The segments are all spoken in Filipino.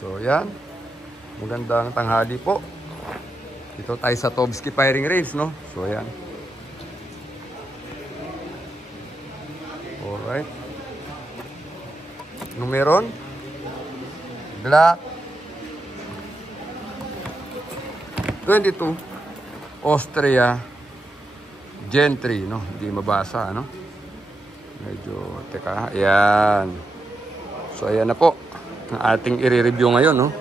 So yan, magandang tanghali po. Dito tayo sa Tobsky Firing Range, no? So yan. Alright. Numeron Glock 22 Austria Gen 3, no? Hindi mabasa, ano? Medyo, teka, ayan. So ayan na po ang ating i-review ngayon, no?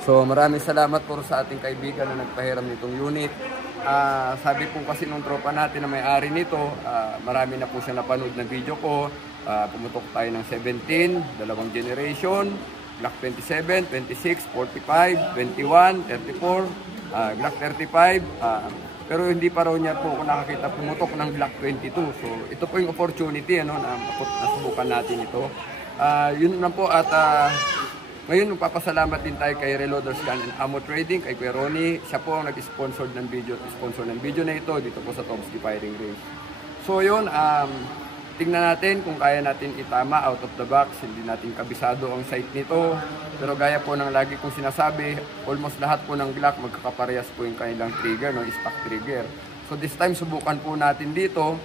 So maraming salamat po sa ating kaibigan na nagpahiram nitong unit. Sabi po kasi nung tropa natin na may-ari nito, marami na po siya napanood na video ko. Pumutok tayo ng 17, dalawang generation, Glock 27, 26, 45, 21, 34, Glock 35. Pero hindi pa raw niya po kung nakakita pumutok ng Glock 22. So ito po yung opportunity, ano, na nasubukan natin ito. Yun na po at ngayon magpapasalamat din tayo kay Reloaders Gun and Ammo Trading, kay Kuya Ronnie. Siya po ang nag-sponsor ng video na ito dito po sa Tobsky Firing Range. So yun, tingnan natin kung kaya natin itama out of the box. Hindi natin kabisado ang sight nito. Pero gaya po ng lagi kong sinasabi, almost lahat po ng Glock magkakaparehas po yung kanilang trigger, no, stock trigger. So this time subukan po natin dito.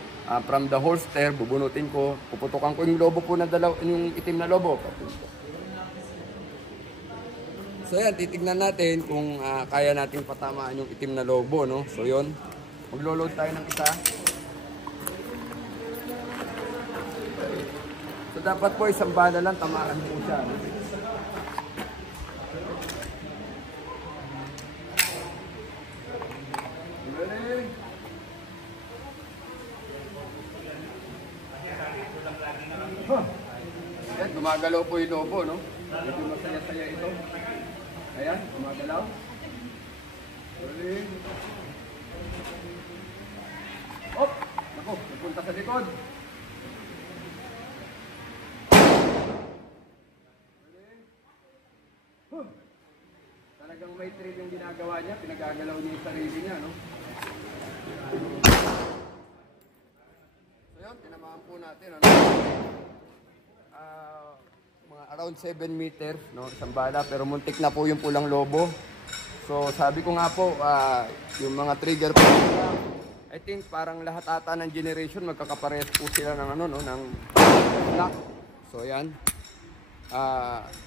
From the holster, bubunutin ko, puputukan ko yung lobo po na yung itim na lobo. So yan, titignan natin kung kaya nating patamaan yung itim na lobo, no? So yun, maglo-load tayo ng isa. So dapat po isang bala lang, tamaan po siya, no? Yan, gumagalaw po yung lobo, no? Medyo masaya-saya ito. Ayan, gumagalaw. Hop! Naku, napunta sa likod. Talagang may trick yung ginagawa niya, pinagagalaw niya yung sarili niya, no? So yun, tinamaan po natin, ano? Mga around 7 meters, no? Isang bala, pero muntik na po yung pulang lobo. So sabi ko nga po, yung mga trigger po, I think parang lahat ata ng generation magkakaparehas po sila ng ano, no, ng Glock. So yan.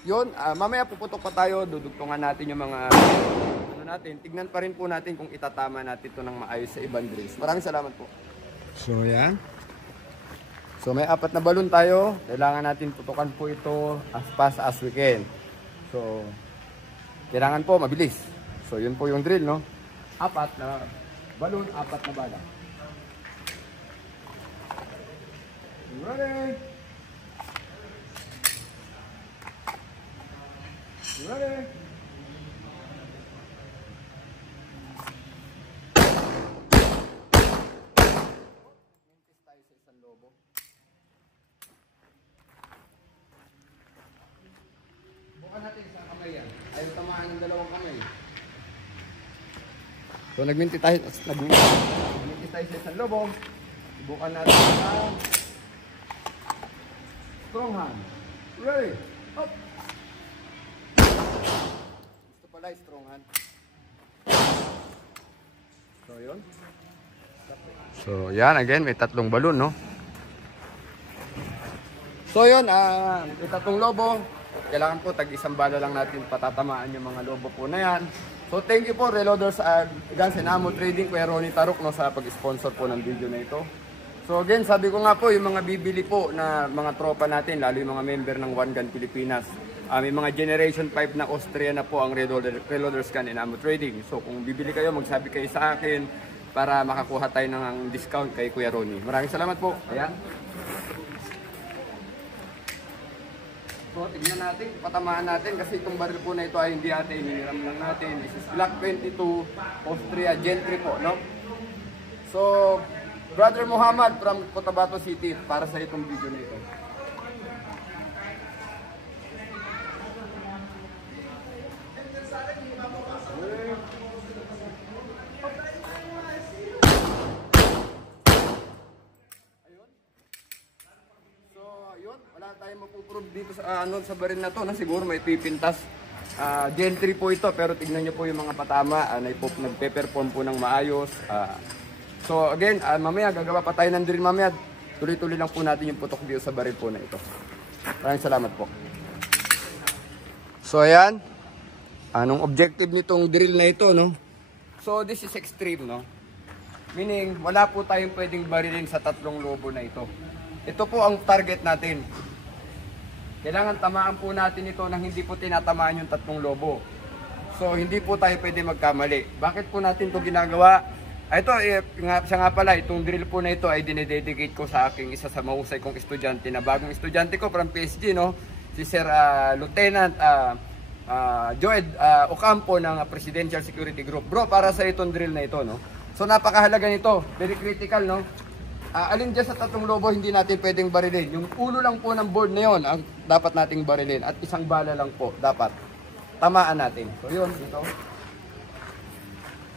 Yun, mamaya puputok pa tayo, dudugtungan natin yung mga ano natin. Tignan pa rin po natin kung itatama natin ito ng maayos sa ibang drills. Maraming salamat po. So yan. So may 4 na balon tayo. Kailangan natin putukan po ito as fast as we can. So kailangan po mabilis. So yun po yung drill, no? 4 na balon, 4 na bala. Ready? Ready? Mintis tayo sa isang lobo. Bukan natin sa kamay yan. Ayaw tamaan ng dalawang kamay. So nagminti tayo sa isang lobo. Bukan natin sa strong hand. Ready? Up! Gusto pala strong hand. So yun. So yan, again may 3 balon, no? So yun, may 3 lobo. Kailangan po tag-isang bala lang natin patatamaan yung mga lobo po na yan. So thank you po Reloaders Guns and Ammo Trading, Kuya Ronnie Taruk, no, sa pag-sponsor po ng video na ito. So again, sabi ko nga po, yung mga bibili po na mga tropa natin, lalo yung mga member ng One Gun Pilipinas, may mga Generation 5 na Austria na po ang Reloaders Gun and Ammo Trading. So kung bibili kayo, magsabi kayo sa akin para makakuha tayo ng discount kay Kuya Ronnie. Maraming salamat po. Ayan. So tignan natin, patamaan natin kasi itong baril po na ito ay hindi atin, hiniram lang natin. This is Glock 22 Austria Gen 3 po, no? So, Brother Muhammad from Cotabato City, para sa itong video na ito. Ayun. So, yun. wala tayong mapuprove dito sa sa baril na to, na siguro may pipintas. Gen 3 po ito, pero tignan nyo po yung mga patama, nagpe-perform po ng maayos. So again, mamaya gagawa pa tayo ng drill mamaya. Tuloy-tuloy lang po natin yung putok dito sa baril po na ito. Maraming salamat po. So ayan, anong objective nitong drill na ito, no? So this is extreme, no? Meaning, wala po tayong pwedeng barilin sa tatlong lobo na ito. Ito po ang target natin. Kailangan tamaan po natin ito nang hindi po tinatamaan yung tatlong lobo. So, hindi po tayo pwede magkamali. Bakit po natin ito ginagawa? Ito, siya nga pala, itong drill po na ito ay dinededicate ko sa aking isa sa mahusay kong estudyante na bagong estudyante ko from PSG, no? Si Sir Lieutenant Joed Ocampo ng Presidential Security Group. Bro, para sa itong drill na ito, no? So napakahalaga nito, very critical, no? Alin dyan sa tatlong lobo hindi natin pwedeng barilin. Yung ulo lang po ng board na yon ang dapat nating barilin at isang bala lang po dapat tamaan natin. So yun, ito.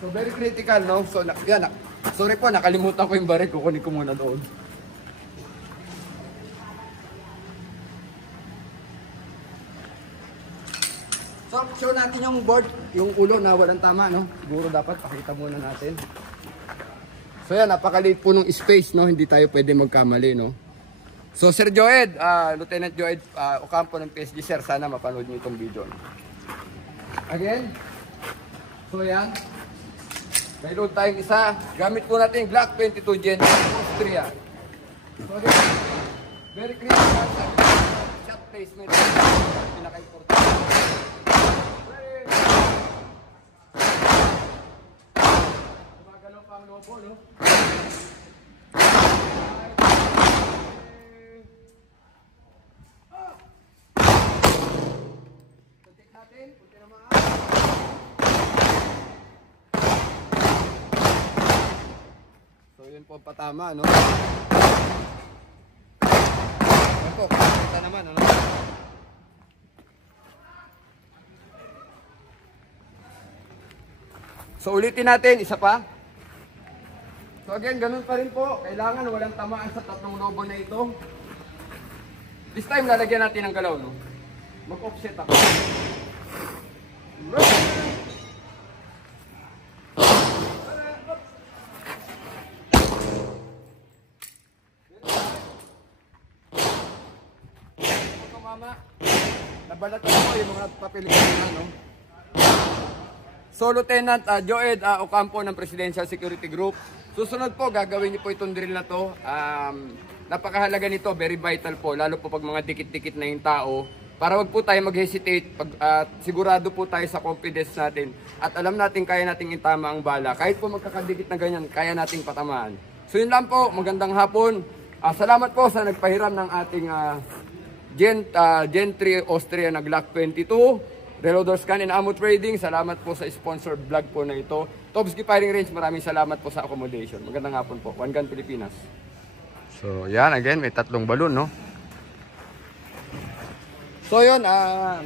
So very critical, no? So yan, sorry po, nakalimutan ko yung baril, kukunin ko muna doon. So show natin yung board, yung ulo na walang tama, no? Siguro dapat pakita muna natin. So yan, napakaliit po ng space, no? Hindi tayo pwede magkamali, no? So Sir Joed, Lieutenant Joed Ocampo ng PSG, sir, sana mapanood niyo itong video. Again, so yan, mayroon tayong isa. Gamit po natin yung Glock 22 Gen Austria. So again, very critical shot placement. Pinaka-important. Gumagalaw pa ang lobo, no? Tuntik natin, punti naman. So yun po patama, no? Yan po, kita naman, ano? So ulitin natin, isa pa. So again, ganun pa rin po. Kailangan walang tamaan sa tatlong lobo na ito. This time, lalagyan natin ng galaw, no? Mag-offset ako. Mama, nabalat ako yung mga papel na, no? So, Lieutenant Joed Ocampo ng Presidential Security Group. Susunod po, gagawin niyo po itong drill na to. Napakahalaga nito, very vital po, lalo po pag mga dikit-dikit na yung tao. Para wag po tayo mag-hesitate, sigurado po tayo sa confidence natin. At alam natin, kaya nating itama ang bala. Kahit po magkakadikit na ganyan, kaya nating patamaan. So yun lang po, magandang hapon. Salamat po sa nagpahiram ng ating Gen 3 Austria na Glock 22. Reloaders Gun and Ammo Trading, salamat po sa sponsor vlog po na ito. Tobski Firing Range, maraming salamat po sa accommodation. Magandang hapon po. One Gun Pilipinas. So, yan again, may tatlong balon, no? So, yun,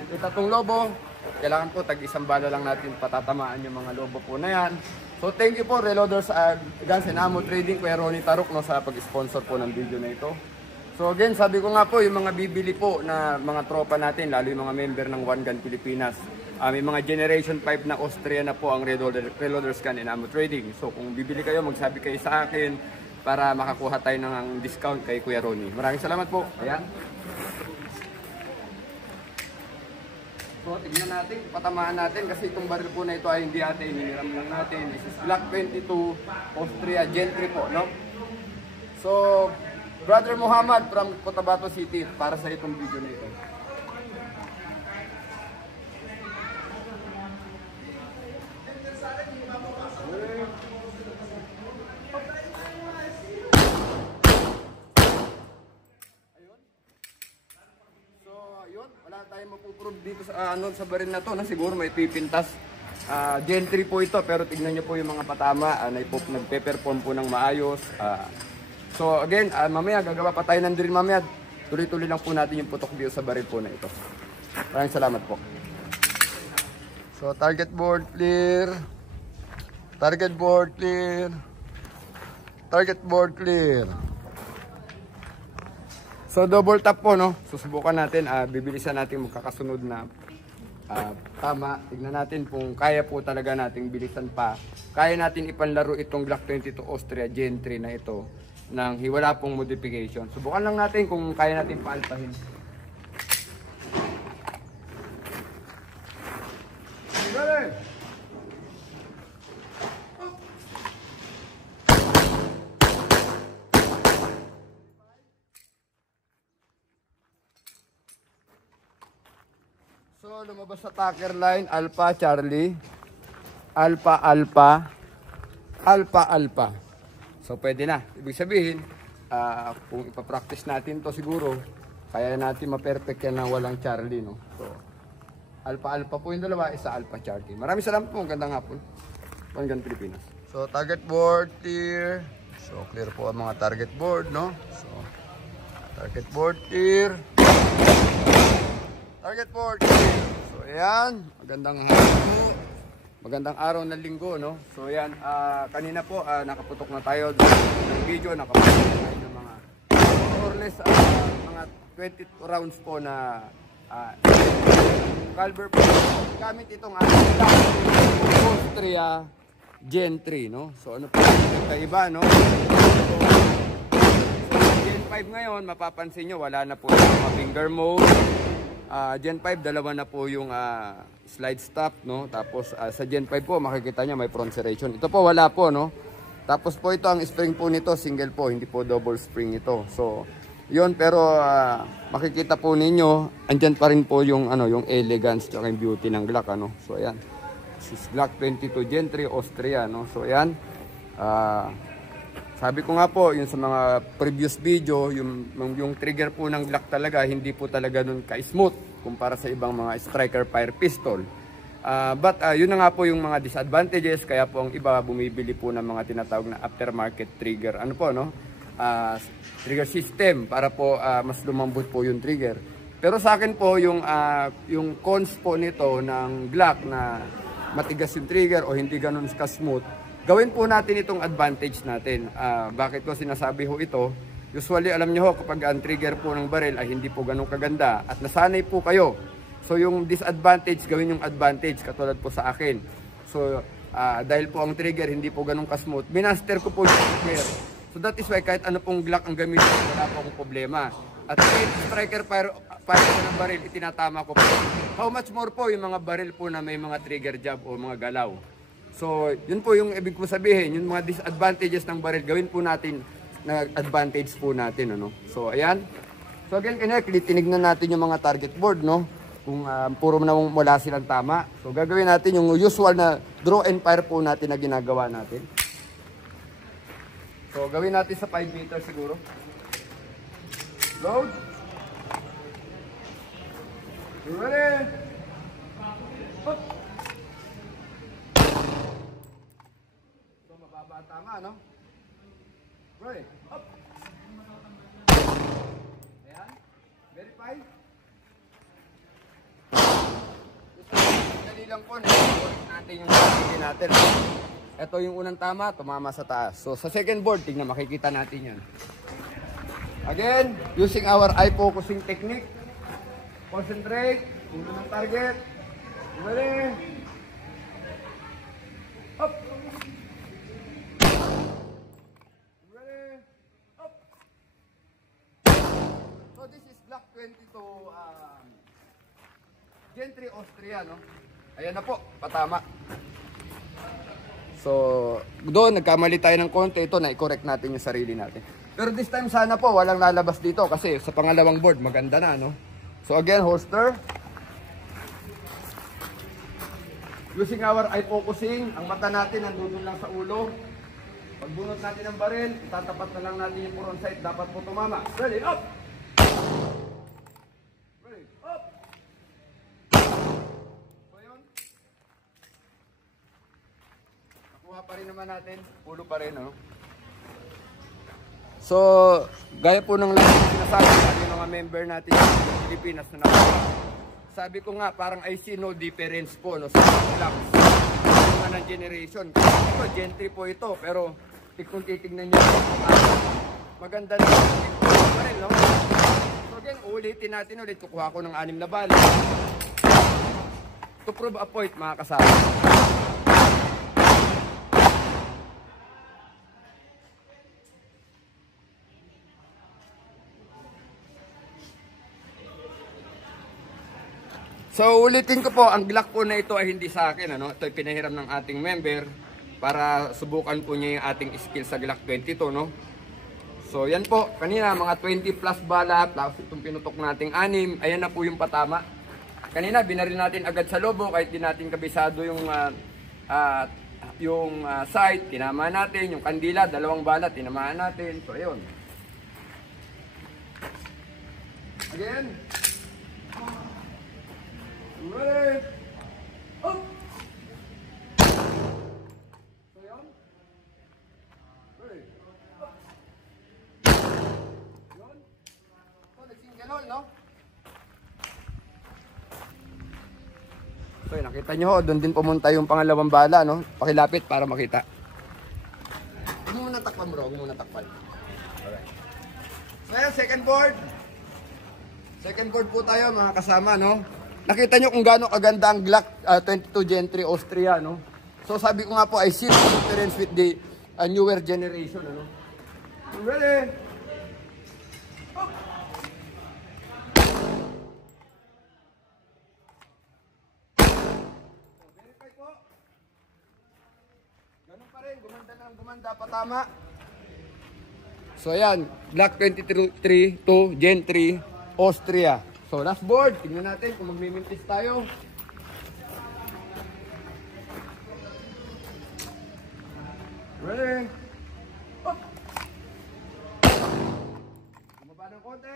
may tatlong lobo. Kailangan po, tag-isang bala lang natin patatamaan yung mga lobo po na yan. So, thank you po, Reloaders Guns and Ammo Trading, Kuya Ronnie Tarok, no, sa pag-sponsor po ng video na ito. So again, sabi ko nga po, yung mga bibili po na mga tropa natin, lalo yung mga member ng One Gun Pilipinas, may mga Generation 5 na Austria na po ang Reloaders Gun and Ammo Trading. So kung bibili kayo, magsabi kayo sa akin para makakuha tayo ng discount kay Kuya Ronnie. Maraming salamat po. Ayan. So tignan natin, patamaan natin kasi itong baril po na ito ay hindi atin, hiniram lang natin. This is Glock 22 Austria Gen 3 po, no? So, Brother Muhammad from Cotabato City para sa itong video na ito. Ayun. So, ayun, wala tayong mapuprove dito sa sa baril na to, na siguro may pipintas. Gen 3 po ito, pero tignan niyo po yung mga patama, nagpe-perform po ng maayos. So again, mamaya gagawa pa tayo ng drill mamaya. Tuloy-tuloy lang po natin yung putok dito sa baril po na ito. Maraming salamat po. So target board clear. Target board clear. Target board clear. So double tap po, no? Susubukan natin, bibilisan natin magkakasunod na tama. Tignan natin kung kaya po talaga nating bilisan pa. Kaya natin ipanlaro itong Glock 22 Austria Gen 3 na ito nang wala pong modification. Subukan lang natin kung kaya natin paalpahin. So, lumabas sa tacker line, Alpha Charlie, Alpha Alpha, Alpha Alpha. So, pwede na. Ibig sabihin, kung ipapractice natin to siguro, kaya natin ma-perfect yan na walang Charlie, no? So, Alpha Alpha po yung dalawa, isa Alpha Charlie. Maraming salamat po, gandang hapon. Panggan Pilipinas. So, target board clear. So, clear po ang mga target board, no? So, target board clear. Target board. So ayan, magandang araw ng linggo, no? So ayan, kanina po nakaputok na tayo ng video, nakaputok na tayo ng mga more or less mga 20 rounds po na caliber po. Gamit itong Austria Gen 3, no? So ano po kaiba, no? So Gen 5 ngayon, mapapansin nyo, wala na po yung mga finger mode. Gen 5, dalawa na po yung slide stop, no? Tapos sa Gen 5 po, makikita nyo may front serration. Ito po, wala po, no? Tapos po ito, ang spring po nito, single po, hindi po double spring ito. So, yun, pero makikita po ninyo, andyan pa rin po yung, yung elegance at yung beauty ng Glock, ano? So, ayan. This is Glock 22 Gen 3 Austria, no? So, ayan. Sabi ko nga po, yung sa mga previous video, yung trigger po ng Glock talaga, hindi po talaga nun ka-smooth kumpara sa ibang mga striker fire pistol. But yun na nga po yung mga disadvantages, kaya po ang iba bumibili po ng mga tinatawag na aftermarket trigger. Ano po, no? Trigger system para po mas lumambot po yung trigger. Pero sa akin po, yung cons po nito ng Glock na matigas yung trigger o hindi ganun ka-smooth, gawin po natin itong advantage natin. Bakit ko sinasabi ho ito? Usually, alam nyo ho, kapag ang trigger po ng baril ay hindi po ganun kaganda at nasanay po kayo. So, yung disadvantage, gawin yung advantage, katulad po sa akin. So, dahil po ang trigger hindi po ganun ka-smooth, minaster ko po yung trigger. So, that is why kahit ano pong Glock ang gamitin, wala po akong problema. At kahit striker fire ng baril, itinatama ko po. How much more po yung mga baril po na may mga trigger jab o mga galaw. So, yun po yung ibig ko sabihin, yung mga disadvantages ng baril, gawin po natin na advantage po natin, ano. So, ayan. So, again, tinignan natin yung mga target board, no? Kung puro na wala silang tama. So, gagawin natin yung usual na draw and fire po natin na ginagawa natin. So, gawin natin sa 5 meters siguro. Load. Ready? Up. Tama, no? Right. Up. Ayan. Verify. Dali lang po. Natin yung sabihin natin. Ito yung unang tama. Tumama sa taas. So, sa second board, tingnan, makikita natin yan. Again, using our eye focusing technique. Concentrate. Uno ng target. Ready. Up. This is Glock 22 Gen 3 Austria, no? Ayan na po, patama. So, doon nagkamali tayo ng konti. Ito na i-correct natin yung sarili natin. Pero this time sana po walang lalabas dito kasi sa pangalawang board maganda na, no? So again, holster. Using our eye focusing, ang mata natin nandun lang sa ulo. Pagbunot natin ng baril, itatapat na lang natin yung front sight, dapat po tumama. Ready, up! Up! So yun. Nakuha pa rin naman natin. Pulo pa rin, no? So, gaya po ng lagi sinasabi natin mga member natin sa Pilipinas na nakuha. Sabi ko nga, parang I see no difference po, no? Sa Glock ng generation. Kasi ito, Gen 3 po ito, pero kung titignan nyo, maganda na rin, no? So again, ulitin natin ulit. Kukuha ko ng 6 na bala. To prove a point, mga kasama. So ulitin ko po, ang Glock po na ito ay hindi sa akin, ano? Ito ay pinahiram ng ating member para subukan po niya yung ating skill sa Glock 22, no? So yan po, kanina mga 20 plus bala, plus itong pinutok nating 6, ayan na po yung patama. Kanina binaril natin agad sa lobo kahit di natin kabisado yung sight, tinamaan natin, yung kandila, 2 bala, tinamaan natin. So ayun. Again. Ready? Up! So yun. Ready? Up! Yun. So, nagsing ganon, no? So, nakita nyo, doon din pumunta yung pangalawang bala, no? Pakilapit para makita. Huwag mo muna takpan, bro. Huwag mo muna takpan. Alright. So, yun, second board. Second board po tayo, mga kasama, no? Nakita nyo kung gaano kaganda ang Glock 22 Gen 3 Austria, no? So sabi ko nga po, I see the difference with the newer generation, ano? Ready? Oh. Verify po. Ganun pa rin, gumanda na, gumanda, patama. So ayan, Glock 23 to Gen 3 Austria. So last board, tingnan natin kung magmimintis tayo. Ready? Up! Bumaba ng konti.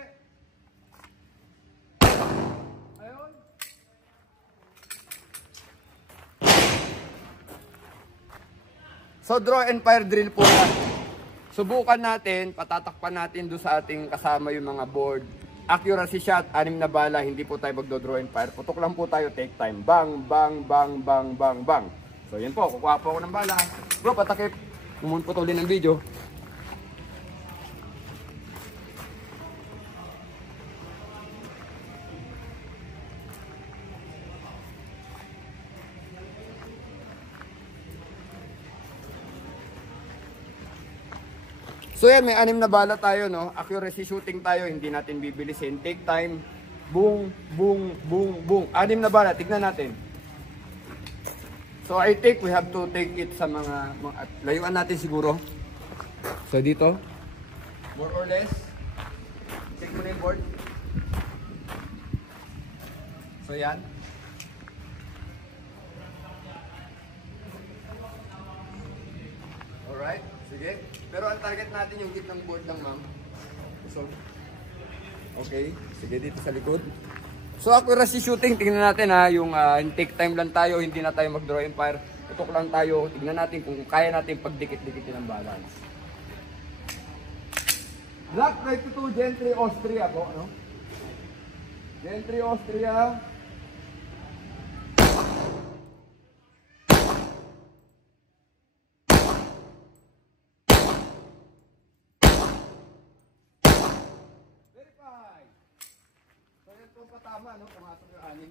Ayun. So draw and fire drill po yan. Subukan natin, patatakpan natin doon sa ating kasama yung mga board. Accuracy shot, 6 na bala, hindi po tayo magdo-draw and fire. Putok lang po tayo, take time. Bang, bang, bang, bang, bang, bang. So yan po, kukuha po ako ng bala. Bro, patakip. Putulin ang video. So yan, may 6 na bala tayo, no? Accuracy shooting tayo, hindi natin bibilisin. Take time. Boom, boom, boom, boom. 6 na bala, tignan natin. So I think we have to take it sa mga layuan natin siguro. So dito, more or less. Check mo na yung board. So yan. Alright, sige. Pero ang target natin yung gitnang board lang, ma'am. So, okay. Sige, dito sa likod. So, accuracy shooting, tingnan natin ha. Yung take time lang tayo, hindi na tayo mag-draw and fire. Tutok lang tayo. Tingnan natin kung kaya natin pagdikit-dikitin ang balance. Glock 22 Gen 3 Austria po, no? Gen 3 Austria. So yan po patama, no? Pumasok yung 6.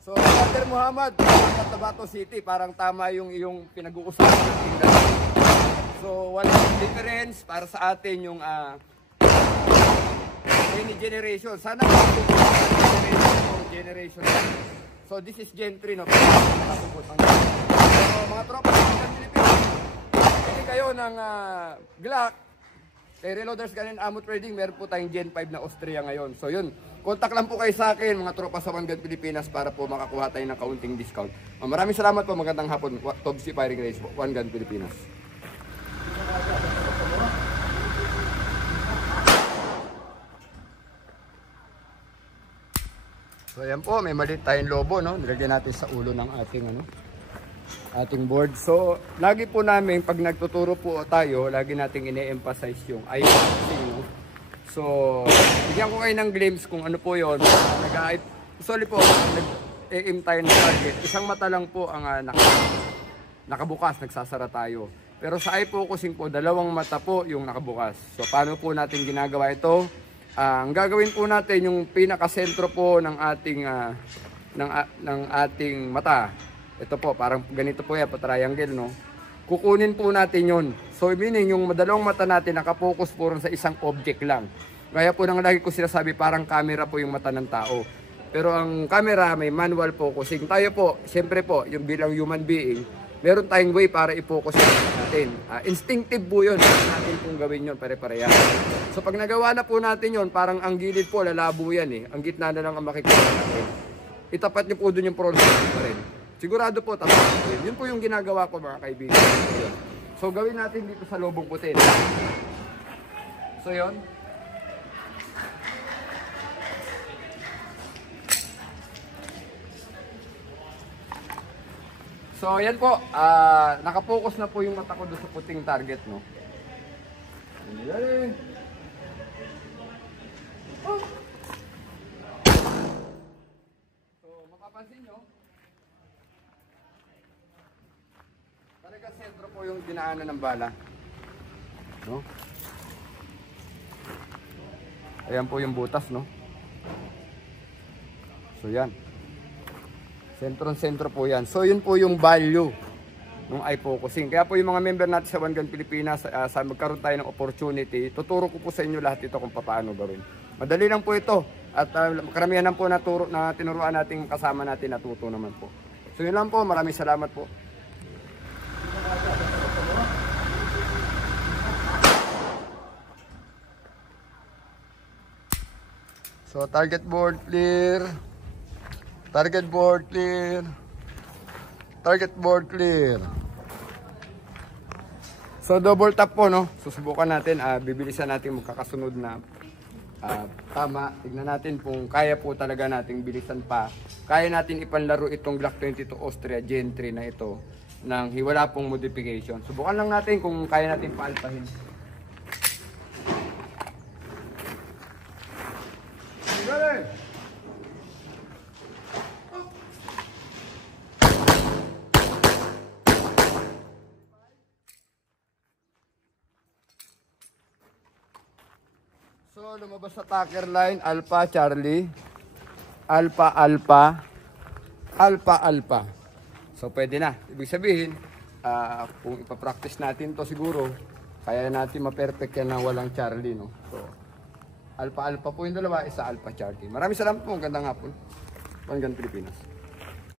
So Brother Muhammad, Cotabato City, parang tama yung iyong pinag-uusapan. So walang difference para sa atin yung any generation. Sana generation. So this is Gen 3, no? So mga tropa sa Pilipinas, hindi kayo ng Glock, kay Reloaders Gun and Ammo Trading, meron po tayong Gen 5 na Austria ngayon. So yun, contact lang po kayo sa akin, mga tropa sa One Gun Pilipinas, para po makakuha tayo ng kaunting discount. Maraming salamat po, magandang hapon. Tobsi Firing Range po, One Gun Pilipinas. So ayan po, may maliit tayong lobo, no? Nilagyan natin sa ulo ng ating board. So, lagi po namin, pag nagtuturo po tayo, lagi nating ine-emphasize yung eye tracking, no? So, bigyan ko kayo ng glimpse kung ano po yun. Sorry po, nag-aim tayo ng target. Isang mata lang po ang nakabukas, nagsasara tayo. Pero sa eye focusing po, dalawang mata po yung nakabukas. So paano po natin ginagawa ito? Ang gagawin po natin yung pinakasentro po ng ating ng ating mata. Ito po, parang ganito po yan, pa-triangle, no? Kukunin po natin yon. So meaning yung dalawang mata natin nakapokus po sa isang object lang. Kaya po nang lagi ko sinasabi, parang camera po yung mata ng tao. Pero ang camera may manual focusing. Tayo po, siyempre po, yung bilang human being, meron tayong way para i-focus natin. Instinctive po yun. Natin pong gawin yun, pare-pareha. So pag nagawa na po natin yun, parang ang gilid po, lalabo yan eh. Ang gitna na lang ang makikita natin. Itapat niyo po doon yung frontal pa rin. Sigurado po, tapat po yun. Yun po yung ginagawa ko mga kaibigan. So gawin natin dito sa lobong puti. So yun. So, yan po. Nakapokus na po yung mata ko doon sa puting target, no? Yan. So, mapapansin nyo, talaga sentro po yung dinaanan ng bala. No? Ayan po yung butas, no? So, yan. Sentro po yan. So yun po yung value ng eye focusing. Kaya po yung mga member natin sa One Gun Pilipinas, sa magkaroon tayo ng opportunity, tuturo ko po sa inyo lahat ito kung paano gawin. Madali lang po ito. At karamihan lang po na tinuruan natin kasama natin, natuto naman po. So yun lang po. Maraming salamat po. So target board clear. Target board clear. Target board clear. So double tap po, no. Susubukan natin, bibilisan natin magkakasunod na tama. Tignan natin kung kaya po talaga nating bilisan pa. Kaya natin ipanlaro itong Glock 22 Austria Gen 3 na ito nang hiwala pong modification. Subukan lang natin kung kaya natin paalpahin. So, lumabas sa tacker line, Alpha Charlie, Alpha Alpha, Alpha Alpha. So, pwede na. Ibig sabihin, kung ipapractice natin to siguro, kaya natin ma-perfect yan na walang Charlie, no? So, Alpha Alpha po yung dalawa, isa Alpha Charlie. Maraming salamat po, magandang hapon. One Gun Pilipinas.